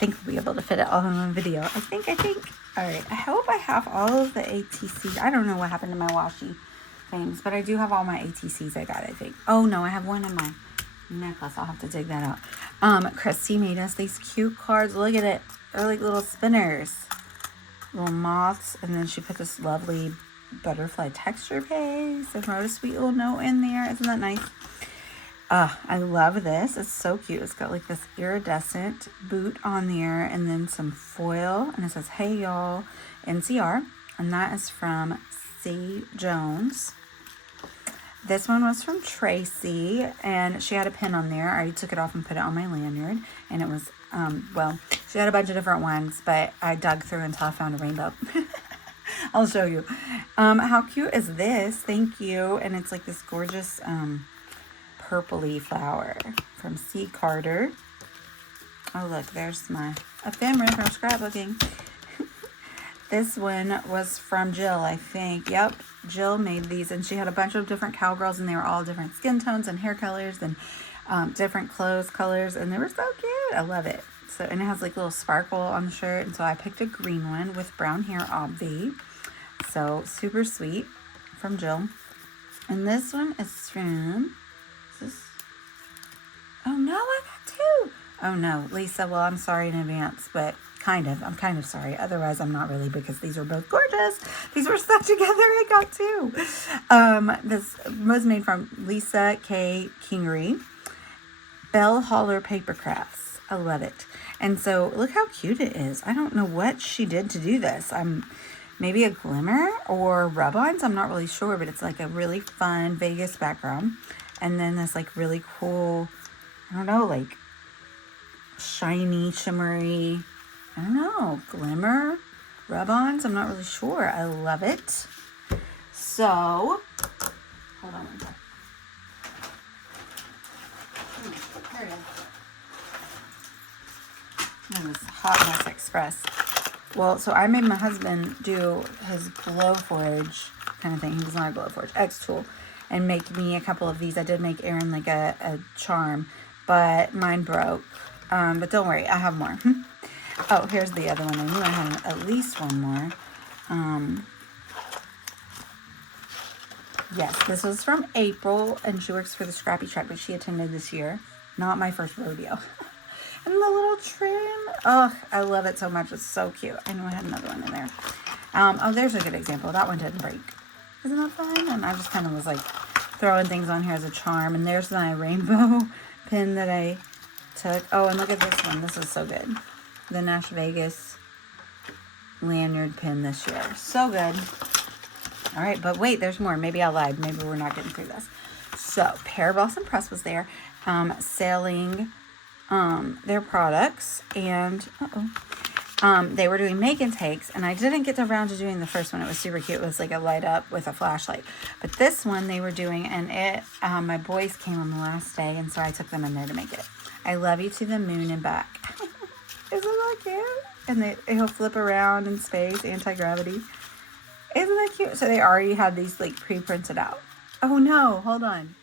think we'll be able to fit it all in one video. I think. All right, I hope I have all of the ATCs. I don't know what happened to my washi things, but I do have all my ATCs I got, I think. Oh no, I have one in my necklace. I'll have to dig that out. Christy made us these cute cards. Look at it. They're like little spinners. Little moths. And then she put this lovely butterfly texture paste and wrote a sweet little note in there. Isn't that nice? I love this. It's so cute. It's got like this iridescent boot on there and then some foil. And it says, "Hey y'all, NCR." And that is from C. Jones. This one was from Tracy, and she had a pin on there. I already took it off and put it on my lanyard. And it was, well, she had a bunch of different ones, but I dug through until I found a rainbow. I'll show you. How cute is this? Thank you. And it's like this gorgeous purpley flower from C. Carter. Oh, look, there's my ephemera from scrapbooking. This one was from Jill, I think. Yep, Jill made these, and she had a bunch of different cowgirls, and they were all different skin tones and hair colors and different clothes colors, and they were so cute. I love it. So, and it has like little sparkle on the shirt, and so I picked a green one with brown hair, obvi. So super sweet from Jill. And this one is from, oh no, I got two. Oh no, Lisa, well, I'm sorry in advance, but I'm kind of sorry. Otherwise, I'm not really, because these are both gorgeous. These were stuck together. I got two. This was made from Lisa K. Kingery. Bell Holler Paper Crafts. I love it. And so look how cute it is. I don't know what she did to do this. Maybe a glimmer or rub-ons. I'm not really sure, but it's like a really fun Vegas background. And then this like really cool, I don't know, like shiny, shimmery, I don't know, glimmer, rub-ons. I'm not really sure. I love it. So, hold on one second. There it is. That was Hot Mess Express. Well, so I made my husband do his Glowforge kind of thing. He was not a Glowforge, X tool, and make me a couple of these. I did make Aaron like a charm, but mine broke. But don't worry, I have more. Oh, here's the other one. I knew I had at least one more. Yes, this was from April, and she works for the Scrappy Truck, but she attended this year. Not my first rodeo. And the little trim. Oh, I love it so much. It's so cute. I knew I had another one in there. Oh, there's a good example. That one didn't break. Isn't that fun? And I just kind of was like throwing things on here as a charm. And there's my rainbow pin that I took. Oh, and look at this one. This is so good. The Nash Vegas lanyard pin this year. So good. All right, but wait, there's more. Maybe I lied. Maybe we're not getting through this. So, Pear Blossom Press was there selling their products, and they were doing make and takes, and I didn't get around to doing the first one. It was super cute. It was like a light up with a flashlight. But this one they were doing, and it my boys came on the last day, and so I took them in there to make it. I love you to the moon and back. Isn't that cute? And he'll flip around in space, anti-gravity. Isn't that cute? So they already had these like pre-printed out. Oh no, hold on.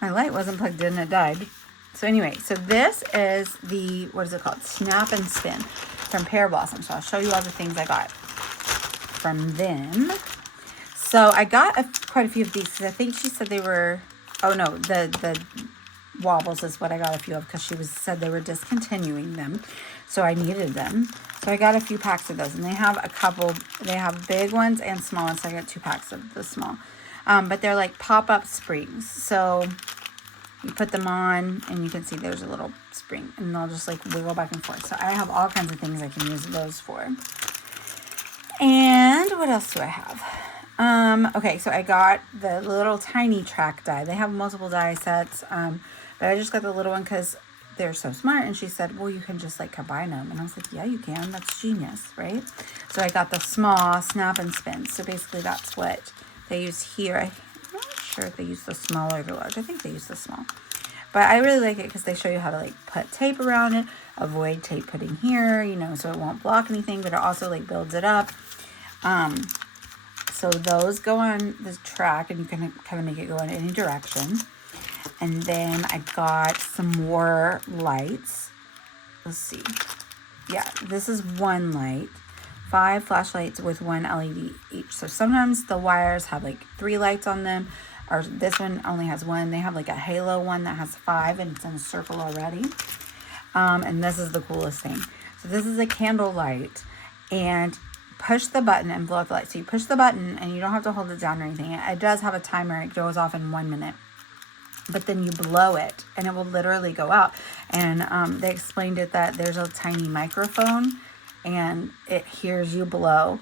My light wasn't plugged in, it died. So anyway, so this is the, what is it called? Snap and Spin from Pear Blossom. So I'll show you all the things I got from them. So I got quite a few of these because I think she said they were, oh no, the wobbles is what I got a few of because she said they were discontinuing them. So I needed them. So I got a few packs of those, and they have a couple, they have big ones and small ones. So I got 2 packs of the small. But they're like pop-up springs. So you put them on and you can see there's a little spring and they'll just like wiggle back and forth. So I have all kinds of things I can use those for. And what else do I have? Okay, so I got the little tiny track die. They have multiple die sets, but I just got the little one because they're so smart. And she said, well, you can just like combine them. And I was like, yeah, you can. That's genius, right? So I got the small Snap and Spin. So basically that's what they use here. I'm not sure if they use the small or the large. I think they use the small. But I really like it because they show you how to like put tape around it, avoid tape putting here, you know, so it won't block anything, but it also like builds it up. So those go on the track and you can kind of make it go in any direction. And then I got some more lights. Let's see. yeah, this is one light. 5 flashlights with 1 LED each. So sometimes the wires have like 3 lights on them, or this one only has 1. They have like a halo one that has 5 and it's in a circle already. And this is the coolest thing. So this is a candle light, and push the button and blow up the light. So you push the button and you don't have to hold it down or anything. It does have a timer. It goes off in 1 minute. But then you blow it and it will literally go out. And they explained it that there's a tiny microphone and it hears you blow,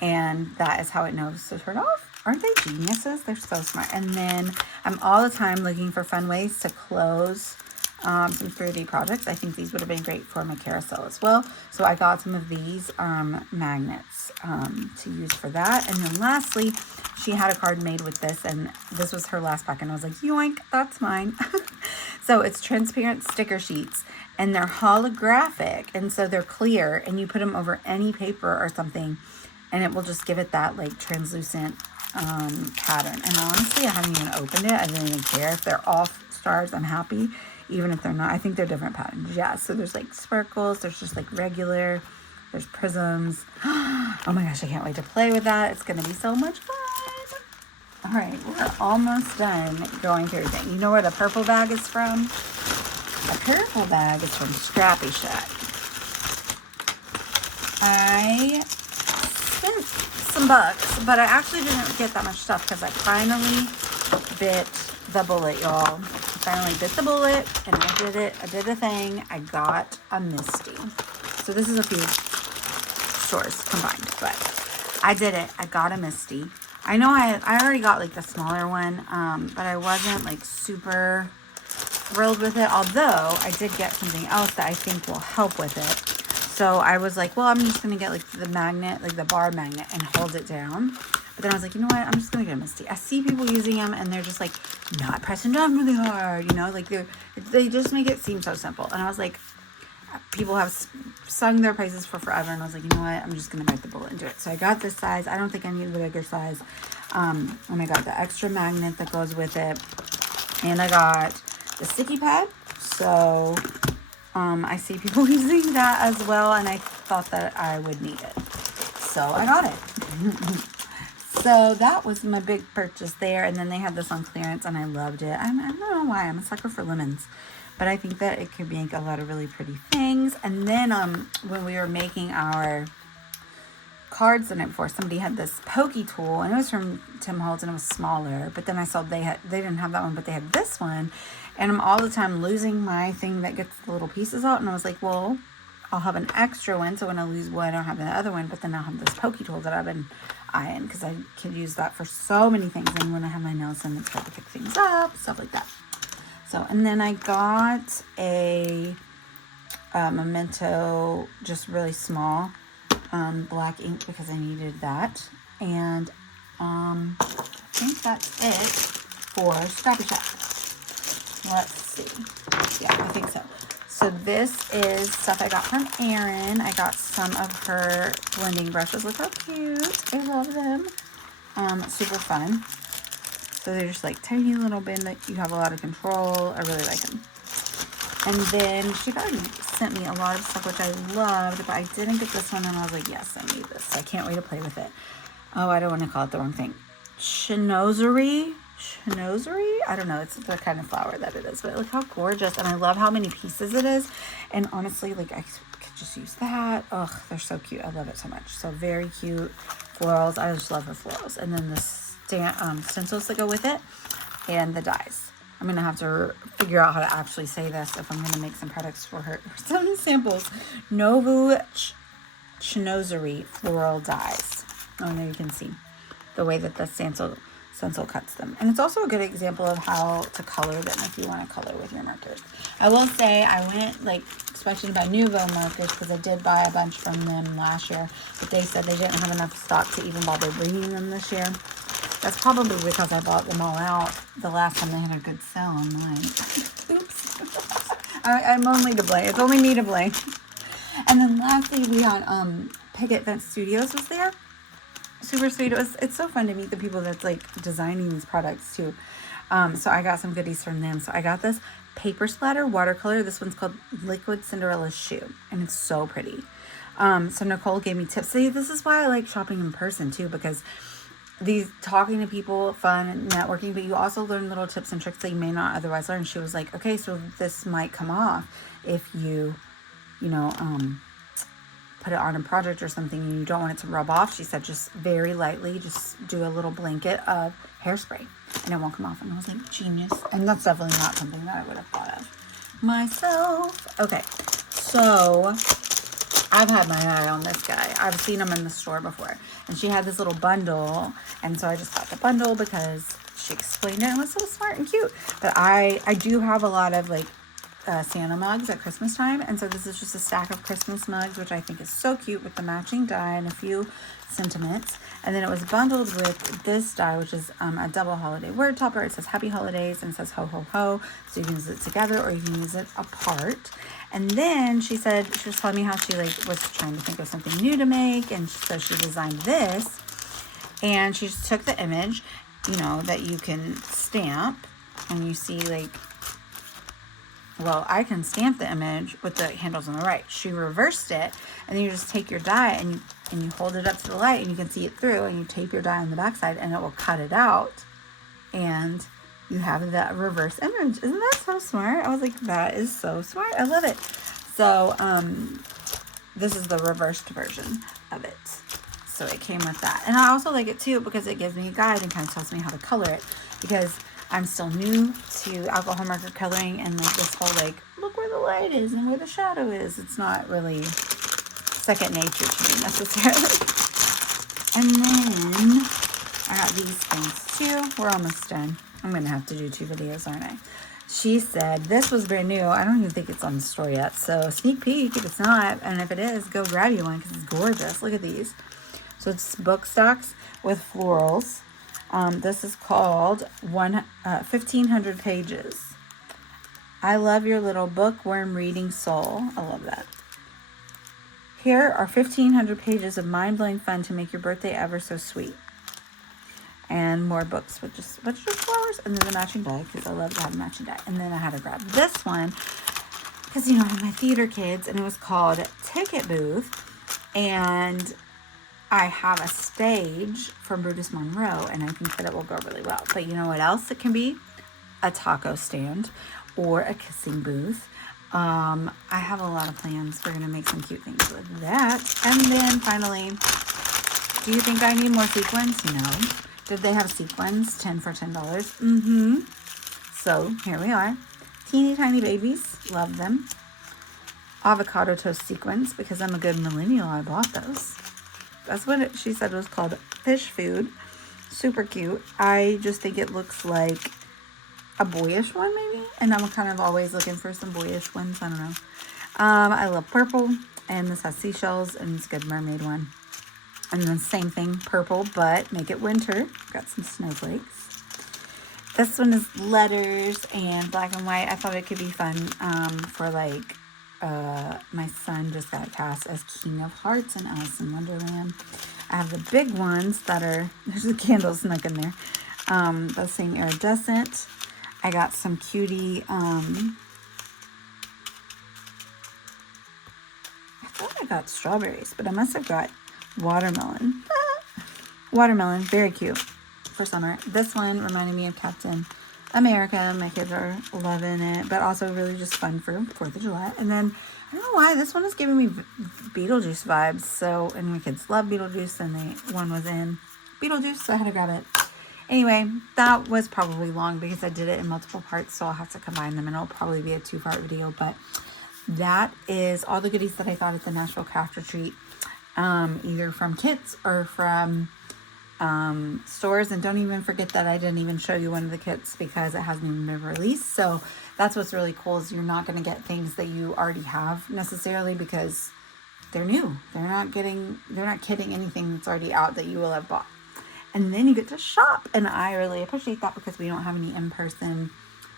and that is how it knows to turn off. Aren't they geniuses? They're so smart. And then I'm all the time looking for fun ways to close some 3D projects. I think these would have been great for my carousel as well. So I got some of these magnets to use for that. And then lastly, she had a card made with this, and this was her last pack, and I was like, yoink, that's mine. So it's transparent sticker sheets, and they're holographic, and so they're clear, and you put them over any paper or something, and it will just give it that like translucent pattern. And honestly, I haven't even opened it. I didn't even care. If they're all stars, I'm happy. Even if they're not, I think they're different patterns. Yeah, so there's like sparkles, there's just like regular, there's prisms. Oh my gosh, I can't wait to play with that. It's going to be so much fun. All right, we're almost done going through everything. You know where the purple bag is from? The purple bag is from Scrappy Shack. I spent some bucks, but I actually didn't get that much stuff because I finally bit the bullet, y'all. I finally bit the bullet, and I did it. I did a thing. I got a Misty. So this is a few stores combined, but I did it. I got a Misty. I know I already got like the smaller one, but I wasn't like super thrilled with it. Although I did get something else that I think will help with it. So I was like, well, I'm just going to get like the magnet, like the bar magnet, and hold it down. But then I was like, you know what? I'm just going to get a Misty. I see people using them and they're just like not pressing down really hard, you know, like they just make it seem so simple. And I was like, people have sung their praises for forever, and I was like, you know what, I'm just gonna bite the bullet and do it. So I got this size. I don't think I need the bigger size, and I got the extra magnet that goes with it, and I got the sticky pad. So I see people using that as well, and I thought that I would need it, so I got it. So that was my big purchase there. And then they had this on clearance, and I loved it. I don't know why, I'm a sucker for lemons. But I think that it could make a lot of really pretty things. And then when we were making our cards the night before, somebody had this pokey tool, and it was from Tim Holtz, and it was smaller. But then I saw they didn't have that one, but they had this one. And I'm all the time losing my thing that gets the little pieces out. And I was like, well, I'll have an extra one, so when I lose one, I don't have the other one. But then I'll have this pokey tool that I've been eyeing, because I could use that for so many things. And when I have my nails done, it's hard to pick things up, stuff like that. So, and then I got a memento, just really small, black ink, because I needed that. And I think that's it for Scrappy Shack. Let's see. Yeah, I think so. So this is stuff I got from Erin. I got some of her blending brushes. Look how cute. I love them. Super fun. So they're just like tiny little bin that you have a lot of control. I really like them. And then she already sent me a lot of stuff, which I loved, but I didn't get this one, and I was like, yes, I need this. So I can't wait to play with it. Oh, I don't want to call it the wrong thing. Chinosery? I don't know. It's the kind of flower that it is, but look how gorgeous. And I love how many pieces it is. And honestly, like, I could just use that. Ugh, they're so cute. I love it so much. So very cute florals. I just love her florals. And then the stencils that go with it, and the dies. I'm going to have to figure out how to actually say this if I'm going to make some products for her. Some samples. Novu Chinosery floral dies. Oh, there you can see the way that the stencil cuts them. And it's also a good example of how to color them if you want to color with your markers. I will say I went like expecting to buy Nuvo markers, because I did buy a bunch from them last year, but they said they didn't have enough stock to even bother bringing them this year. That's probably because I bought them all out the last time they had a good sale online. Oops. I'm only to blame. It's only me to blame. And then lastly, we had Picket Fence Studios was there. Super sweet. It's so fun to meet the people that's like designing these products too. So I got some goodies from them. So I got this paper splatter watercolor. This one's called Liquid Cinderella Shoe, and it's so pretty. So Nicole gave me tips. See, this is why I like shopping in person too, because these talking to people, fun and networking, but you also learn little tips and tricks that you may not otherwise learn. She was like, okay, so this might come off if you put it on a project or something and you don't want it to rub off. She said just very lightly, just do a little blanket of hairspray and it won't come off. And I was like, genius. And that's definitely not something that I would have thought of myself. Okay, so I've had my eye on this guy. I've seen him in the store before. And she had this little bundle. And so I just got the bundle because she explained it and it was so smart and cute. But I do have a lot of like Santa mugs at Christmas time. And so this is just a stack of Christmas mugs, which I think is so cute with the matching die and a few sentiments. And then it was bundled with this die, which is a double holiday word topper. It says Happy Holidays and it says ho ho ho. So you can use it together or you can use it apart. And then she said, she was telling me how she like was trying to think of something new to make. And so she designed this. And she just took the image, that you can stamp. And you see like, well, I can stamp the image with the handles on the right. She reversed it. And then you just take your die and you hold it up to the light and you can see it through. And you tape your die on the backside and it will cut it out. And you have that reverse image. Isn't that so smart? I was like, that is so smart. I love it. So this is the reversed version of it. So it came with that. And I also like it too because it gives me a guide and kind of tells me how to color it. Because I'm still new to alcohol marker coloring and like this whole like, look where the light is and where the shadow is. It's not really second nature to me necessarily. And then I got these things too. We're almost done. I'm going to have to do 2 videos, aren't I? She said this was brand new. I don't even think it's on the store yet. So sneak peek if it's not. And if it is, go grab you one because it's gorgeous. Look at these. So it's book stocks with florals. This is called 1,500 pages. I love your little bookworm reading soul. I love that. Here are 1,500 pages of mind-blowing fun to make your birthday ever so sweet. And more books with just flowers. And then the matching die, because I love to have a matching die. And then I had to grab this one, because, I have my theater kids. And it was called Ticket Booth. And I have a stage from Brutus Monroe. And I think that it will go really well. But you know what else it can be? A taco stand. Or a kissing booth. I have a lot of plans. We're going to make some cute things with that. And then finally, do you think I need more sequins? No. Did they have sequins? 10 for $10. Mm-hmm. So here we are. Teeny tiny babies. Love them. Avocado toast sequins because I'm a good millennial. I bought those. That's what she said was called fish food. Super cute. I just think it looks like a boyish one maybe. And I'm kind of always looking for some boyish ones. I don't know. I love purple. And this has seashells and it's a good mermaid one. And then same thing, purple, but make it winter. Got some snowflakes. This one is letters and black and white. I thought it could be fun for like, my son just got cast as King of Hearts in Alice in Wonderland. I have the big ones that are, there's a candle snuck in there. The same iridescent. I got some cutie, I thought I got strawberries, but I must have got watermelon. Watermelon, very cute for summer. This one reminded me of Captain America. My kids are loving it, but also really just fun for 4th of July. And then, I don't know why, this one is giving me Beetlejuice vibes. So, and my kids love Beetlejuice, and one was in Beetlejuice, so I had to grab it. Anyway, that was probably long because I did it in multiple parts, so I'll have to combine them, and it'll probably be a 2-part video, but that is all the goodies that I got at the Nashville Craft Retreat. Either from kits or from stores. And don't even forget that I didn't even show you one of the kits because it hasn't even been released. So that's what's really cool is you're not going to get things that you already have necessarily because they're new. They're not kidding anything that's already out that you will have bought. And then you get to shop. And I really appreciate that because we don't have any in-person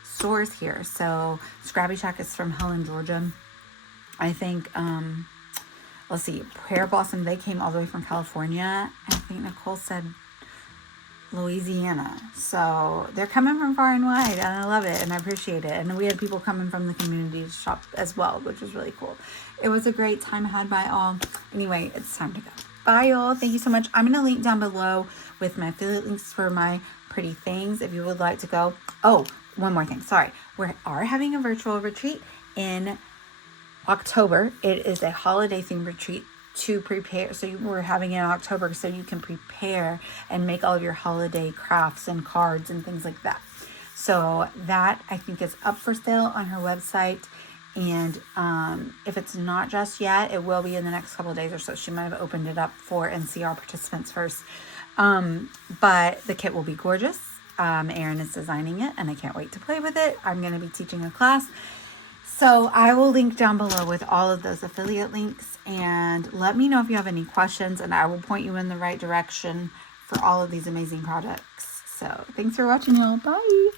stores here. So Scrabby Shack is from Helen, Georgia. I think, let's see, Prayer Blossom, they came all the way from California. I think Nicole said Louisiana. So they're coming from far and wide, and I love it, and I appreciate it. And we had people coming from the community to shop as well, which was really cool. It was a great time had by all. Anyway, it's time to go. Bye, y'all. Thank you so much. I'm going to link down below with my affiliate links for my pretty things if you would like to go. Oh, one more thing. Sorry. We are having a virtual retreat in October. It is a holiday themed retreat to prepare. So we're having it in October so you can prepare and make all of your holiday crafts and cards and things like that. So that I think is up for sale on her website. And if it's not just yet, it will be in the next couple of days or so. She might have opened it up for NCR participants first. But the kit will be gorgeous. Erin is designing it, and I can't wait to play with it. I'm going to be teaching a class. So I will link down below with all of those affiliate links, and let me know if you have any questions, and I will point you in the right direction for all of these amazing products. So thanks for watching, y'all. Bye.